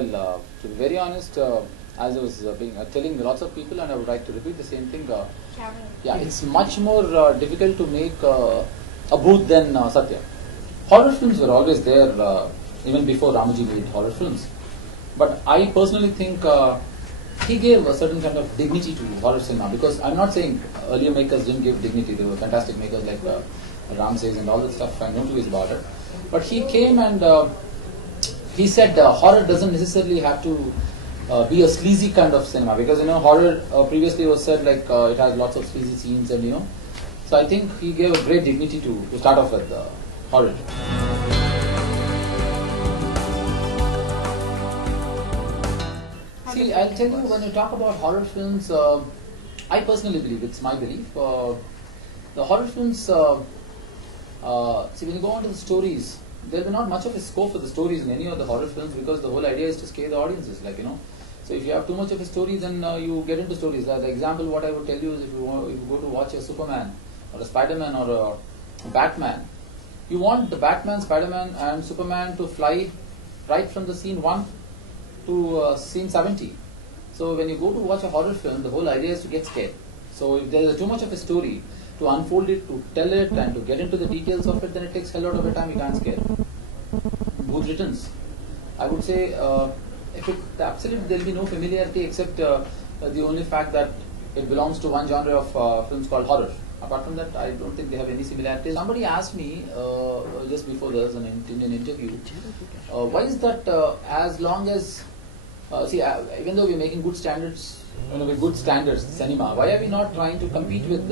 Well, to be very honest, as I was telling lots of people, and I would like to repeat the same thing. Yeah, it's much more difficult to make a Bhoot than Satya. Horror films were always there, even before Ramaji made horror films. But I personally think he gave a certain kind of dignity to horror cinema, because I'm not saying earlier makers didn't give dignity. There were fantastic makers like Ram says and all that stuff. I know two ways about it. But he came and he said horror doesn't necessarily have to be a sleazy kind of cinema, because horror previously was said like it has lots of sleazy scenes, and so I think he gave a great dignity to start off with horror. See, I'll tell you, when you talk about horror films, I personally believe, it's my belief, the horror films, see, when you go on to the stories, there will be not much of a scope for the stories in any of the horror films, because the whole idea is to scare the audiences, So if you have too much of a story, then you get into stories. The example what I would tell you is, if you go to watch a Superman or a Spider-Man or a Batman, you want the Batman, Spider-Man and Superman to fly right from the scene 1 to scene 70. So when you go to watch a horror film, the whole idea is to get scared. So if there is too much of a story, to unfold it, to tell it, and to get into the details of it, then it takes a lot of a time. You can't scare. Bhoot Returns, I would say, absolutely there will be no familiarity, except the only fact that it belongs to one genre of films called horror. Apart from that, I don't think they have any similarities. Somebody asked me just before this in an interview, why is that as long as even though we're making good standards, with good standards cinema, why are we not trying to compete with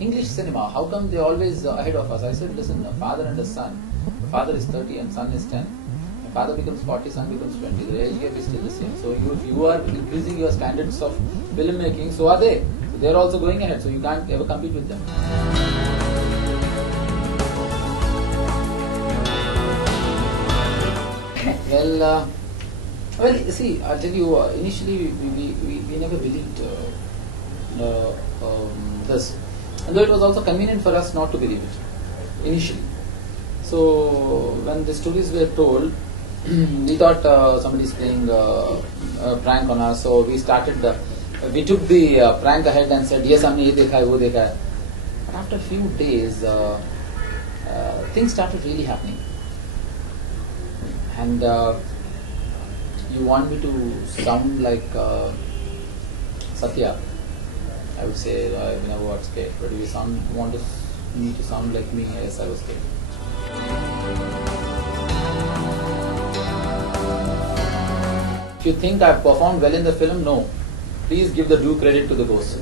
English cinema? How come they're always ahead of us? I said, listen, a father and a son. The father is 30 and son is 10. The father becomes 40, son becomes 20. The age gap is still the same. So if you are increasing your standards of film making, so are they. So they're also going ahead. So you can't ever compete with them. Well, see, I'll tell you, initially we never believed this. And though it was also convenient for us not to believe it, initially. So when the stories were told, we thought somebody's playing a prank on us, so we took the prank ahead and said, yes, हमने ये देखा है, वो देखा है. But after a few days, things started really happening. And you want me to sound like Satya, I would say I never got scared. But if you want me to sound like me, yes, I was scared. If you think I performed well in the film, no. Please give the due credit to the ghost.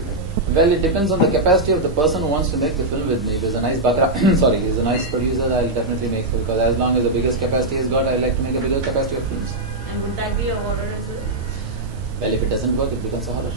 Well, it depends on the capacity of the person who wants to make the film with me. If there's a nice he's a nice producer, I'll definitely make it, because as long as the biggest capacity is got, I like to make a bigger capacity of films. And would that be a horror as well? Well, if it doesn't work, it becomes a horror.